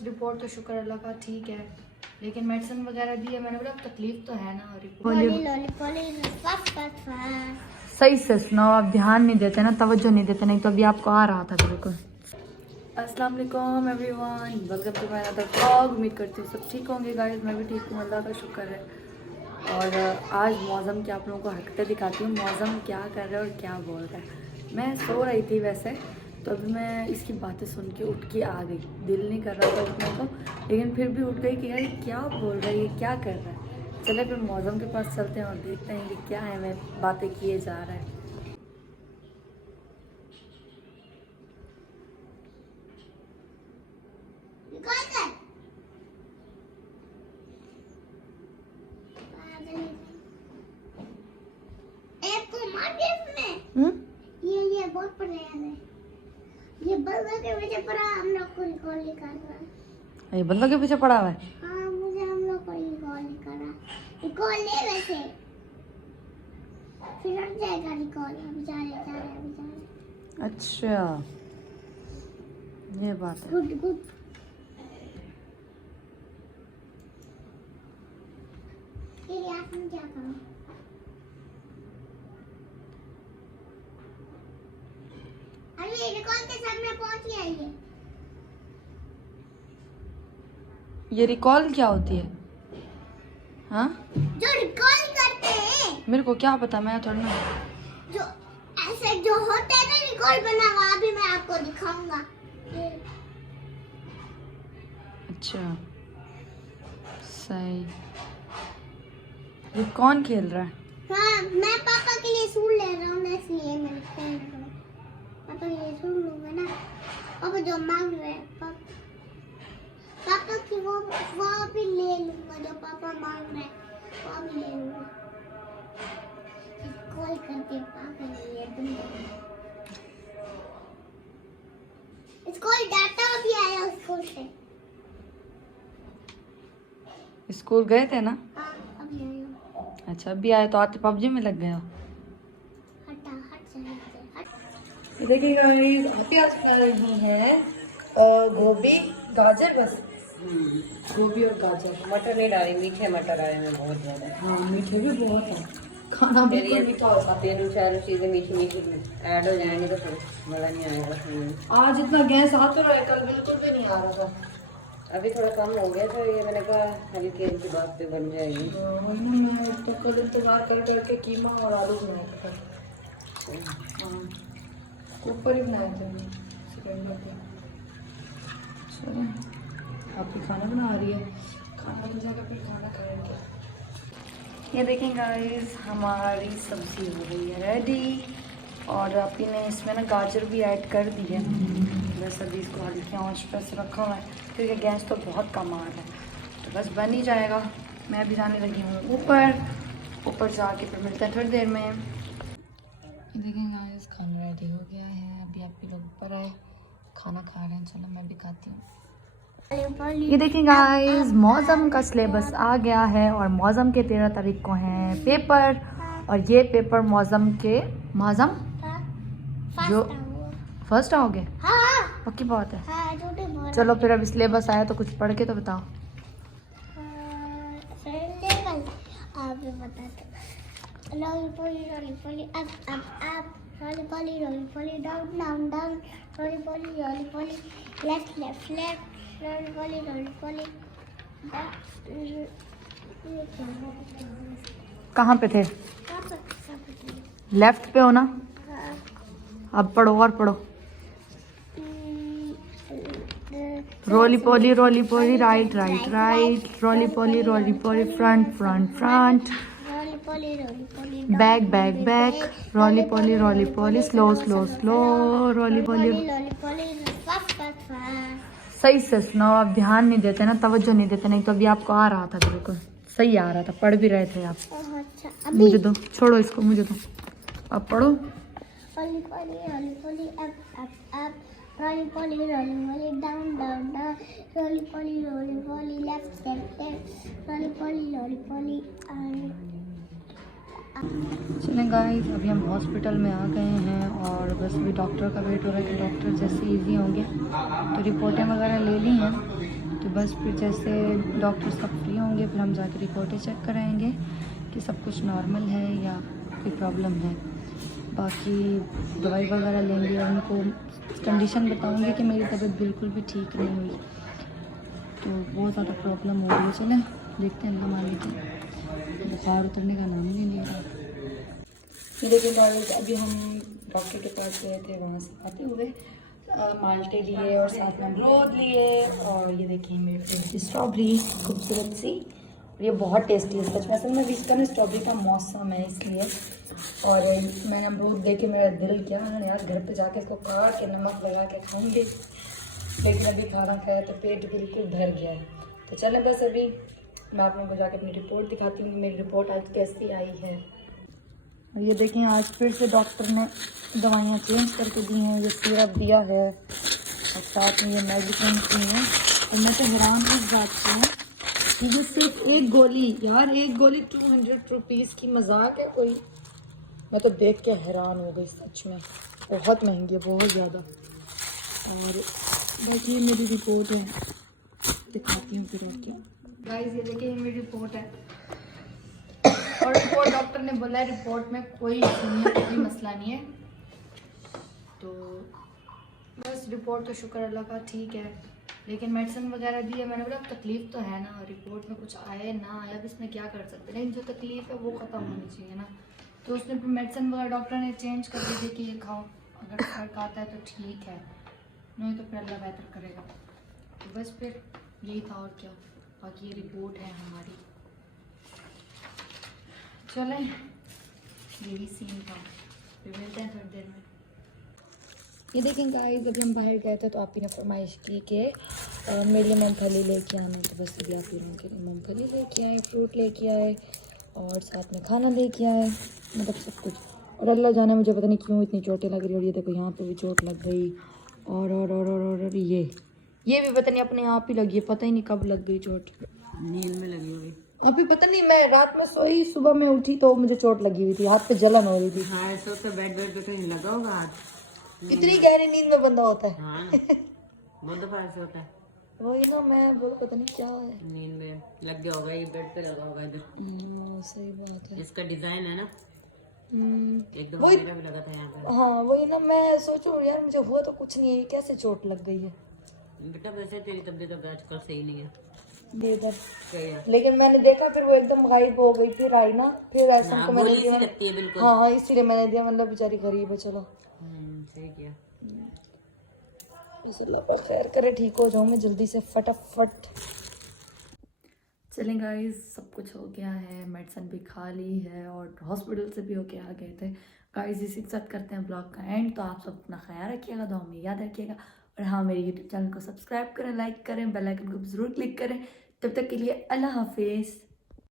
बस रिपोर्ट तो शुक्र अल्लाह का ठीक है, लेकिन मेडिसिन वगैरह दी है मैंने, बोला तकलीफ तो है ना। सही से सुनाओ, आप ध्यान नहीं देते ना, तवज्जो नहीं देते, नहीं तो अभी आपको आ रहा था बिल्कुल। अस्सलाम वालेकुम everyone, welcome to my other vlog. उम्मीद करती हूँ सब ठीक होंगे गाइस, मैं भी ठीक हूँ, अल्लाह का शुक्र है। और आज मौसम की आप लोगों को हरकतें दिखाती हूँ, मौसम क्या कर रहा है और क्या बोल रहा है। मैं सो रही थी वैसे, तो अभी मैं इसकी बातें सुन के उठ के आ गई। दिल नहीं कर रहा था उठने को, लेकिन फिर भी उठ गई कि यार क्या बोल रहा है, ये क्या कर रहा है। चले फिर मौसम के पास चलते हैं और देखते हैं कि क्या है, मैं बातें किए जा रहा है। ये बहुत परेशान है। ये बल्ला के पीछे पड़ा, हम लोग को रिकॉल नहीं कर रहा। ये बल्ला के पीछे पड़ा हुआ है। हाँ, मुझे हम लोग को रिकॉल नहीं कर रहा। रिकॉल ले वैसे फिर हट जाएगा रिकॉल। अभी जा रहे। अच्छा ये बात है। Good good. फिर यार तुम क्या करो? अरे रिकॉल के सामने पहुंच गया ये रिकॉल क्या होती है? हाँ, जो रिकॉल करते हैं। मेरे को क्या पता, मैं थोड़ा ना। जो ऐसे जो होते हैं ना रिकॉल बना हुआ, अभी मैं आपको दिखाऊंगा। अच्छा सही। ये कौन खेल रहा है? हाँ, मैं पापा के लिए सूट ले रहा हूँ, इसलिए मैं खेल रहा हूँ। पापा के लिए सूट लूंगा ना। पापा जो मांग रहे हैं, पापा की वो भी ले लूंगा। जो पापा मांग रहे हैं वो भी ले लूंगा। कॉल करके पापा के लिए दूंगा। इसको डाटा भी आया स्कूल से। स्कूल गए थे ना? हाँ, अभी आया। अच्छा अभी आए तो आते पबजी में लग गए हो। हटा हट जाए। देखिए गाइस, आप आज खा रही हैं गोभी गाजर, बस गोभी और गाजर। मटर नहीं डाली, मीठे मटर आए हैं बहुत ज्यादा। हाँ मीठे भी बहुत है, खाना बिल्कुल मीठा होता है। तीनों चारों चीजें मीठी मीठी ऐड हो जाएंगी तो फिर मजा नहीं आएगा। आज इतना गैस आ तो रहा है, कल बिल्कुल भी नहीं आ रहा था। अभी थोड़ा कम हो गया तो ये मैंने कहा हल्की हल्की बात पे बन जाएगी। मैं तो कल इंतजार कर करके कीमा और आलू बनाए थे। हाँ ऊपर ही बनाए थे सिलेंडर पे। चलो आपकी खाना बना रही है, खाना बन जाएगा फिर खाना खाएंगे। ये देखें गाइस, हमारी सब्जी हो गई है रेडी, और आपी ने इसमें ना गाजर भी ऐड कर दी है। बस अभी इसको हल्की आंच पर से रखा हुआ है क्योंकि गैस तो बहुत कम आ रहा है, तो बस बन ही जाएगा। मैं भी जाने लगी हूँ ऊपर जाके फिर मिलते हैं थोड़ी देर में। ये देखें गाइस, खाना रेडी हो गया है। अभी आप लोग ऊपर है, खाना खा रहे हैं, चलो मैं भी खाती हूँ। ये देखें गाइस, मौसम का सिलेबस आ गया है और मौसम के 13 तारीख को हैं पेपर, और ये पेपर मौसम जो फर्स्ट आओगे। हाँ पक्की बात है। हाँ, झूठे बोल। चलो फिर अब सिलेबस आया तो कुछ पढ़ के तो बताओ। आप भी बता दो। रोली पोली अप रोली पोली डाउन रोली पोली लेफ्ट रोली पोली कहाँ पे थे? लेफ्ट पे हो ना? अब पढ़ो और पढ़ो। रोली पोली राइट रोली पोली फ्रंट बैक रोली पोली स्लो रोली पोली। सही से सुनाओ, आप ध्यान नहीं देते ना, तवज्जो नहीं देते, नहीं तो अभी आपको आ रहा था बिल्कुल सही आ रहा था, पढ़ भी रहे थे आप। मुझे दो, छोड़ो इसको, मुझे दो, अब पढ़ो। रोली पोली अप रोली पोली डाउन रोली पोली लेफ्ट रोली पोली। चलें गाइस, अभी हम हॉस्पिटल में आ गए हैं और बस अभी डॉक्टर का वेट हो रहा है कि डॉक्टर जैसे इजी होंगे तो रिपोर्टें वगैरह ले ली हैं। बस फिर जैसे डॉक्टर सब फ्री होंगे फिर हम जाकर रिपोर्टें चेक कराएंगे कि सब कुछ नॉर्मल है या कोई प्रॉब्लम है। बाकी दवाई वगैरह लेंगे और उनको कंडीशन बताऊंगी कि मेरी तबीयत बिल्कुल भी ठीक नहीं हुई, तो बहुत ज़्यादा प्रॉब्लम हो रही है। चलें देखते हैं, अल्लाह मालिक है, बुखार उतरने का नाम नहीं ले रहा। देखिए गाइस, अभी हम डॉक्टर के पास गए थे, वहाँ से आते हुए माल्टे लिए और साथ में अमरूद लिए और ये देखिए मेरे पे स्ट्रॉबेरी खूबसूरत सी, ये बहुत टेस्टी है सच में। असल में भी इसका ना स्ट्रॉबेरी का मौसम है इसलिए, और मैंने अमरूद देख के मेरा दिल किया, मैंने यार घर पे जाके इसको काट के नमक लगा के खाऊंगी, लेकिन अभी खाना खाया तो पेट बिल्कुल भर गया है। तो चलें बस अभी मैं आप लोगों को जाके अपनी रिपोर्ट दिखाती हूँ, मेरी रिपोर्ट आज कैसी आई है। और ये देखें आज फिर से डॉक्टर ने दवाइयाँ चेंज करके दी हैं, ये सिरप दिया है और साथ में ये मेडिसिन दी है। और मैं तो हैरान इस बात से हूँ कि ये सिर्फ एक गोली, यार एक गोली 200 रुपीज़ की, मजाक है कोई? मैं तो देख के हैरान हो गई सच में, बहुत महंगी है, बहुत ज़्यादा। और देखिए मेरी रिपोर्ट है, दिखाती हूँ फिर आपको। गाइस ये देखिए मेरी रिपोर्ट है और रिपोर्ट डॉक्टर ने बोला है रिपोर्ट में कोई इशू नहीं है, कोई मसला नहीं है। तो बस रिपोर्ट तो शुक्र अल्लाह का ठीक है, लेकिन मेडिसिन वगैरह दी है। मैंने बोला तकलीफ तो है ना, रिपोर्ट में कुछ आए ना आया, अब इसमें क्या कर सकते हैं, लेकिन जो तकलीफ है वो ख़त्म होनी चाहिए ना। तो उसने फिर मेडिसिन वगैरह डॉक्टर ने चेंज कर दी थी कि ये खाओ, अगर फर्क आता है तो ठीक है, नहीं तो फिर अल्लाह बेहतर करेगा। तो बस फिर यही था और क्या, बाकी ये रिपोर्ट है हमारी। चलें यही सीन था, फिर मिलते हैं थोड़ी देर में। ये देखें गाइस, जब हम बाहर गए थे तो आप ही ने फरमाइश की कि मेरे लिए मूँगफली लेके आना, तो बस अभी आप लोगों के लिए मूँगफली लेके आए, फ्रूट लेके आए और साथ में खाना लेके आए, मतलब सब कुछ। और अल्लाह जाने मुझे पता नहीं क्यों इतनी चोटें लग रही, और ये देखो यहाँ पे भी चोट लग गई, और ये भी पता नहीं अपने आप ही लगी है, पता ही नहीं कब लग गई चोट। नींद में लगी हुई। अभी पता नहीं, मैं रात में सोई, सुबह में उठी तो मुझे चोट लगी हुई थी, हाथ पे जलन हो रही थी। हाँ ऐसा तो बेड पे कहीं लगा होगा हाथ। इतनी गहरी नींद में बंदा होता है। हाँ बहुत दफा ऐसा होता है, वही ना, मैं बोल पता नहीं क्या है, नींद में लग गया होगा, ये बेड पे लगा होगा इधर। सही बात है। इसका डिजाइन है ना, एक दफा वही, मेरा भी लगा था यहाँ पे। हाँ वही ना, मैं सोचूं यार मुझे हुआ तो कुछ नहीं है, कैसे चोट लग गई है बेटा वैसे तेरी तबीयत अब आजकल सही नहीं है। इधर। क्या है? लेकिन मैंने देखा फिर वो एकदम गायब हो गई, फिर आई ना, फिर ऐसा हाँ, को मैंने गोली सी दिया। लगती है बिल्कुल। हाँ हाँ इसीलिए मैंने दिया, मतलब बेचारी गरीब है। चलो सही किया। बस अल्लाह पर खैर करे, ठीक हो जाऊँ मैं जल्दी से फटाफट। चलें गाइस, सब कुछ हो गया है, मेडिसिन भी खा ली है और हॉस्पिटल से भी होके आ गए थे। गाइस इसी के साथ करते हैं ब्लॉग का एंड, तो आप सब अपना ख्याल रखिएगा, दुआ में याद रखिएगा, और हाँ मेरे यूट्यूब चैनल को सब्सक्राइब करें, लाइक करें, बेल आइकन को ज़रूर क्लिक करें। तब तक के लिए अल्लाह हाफिज़।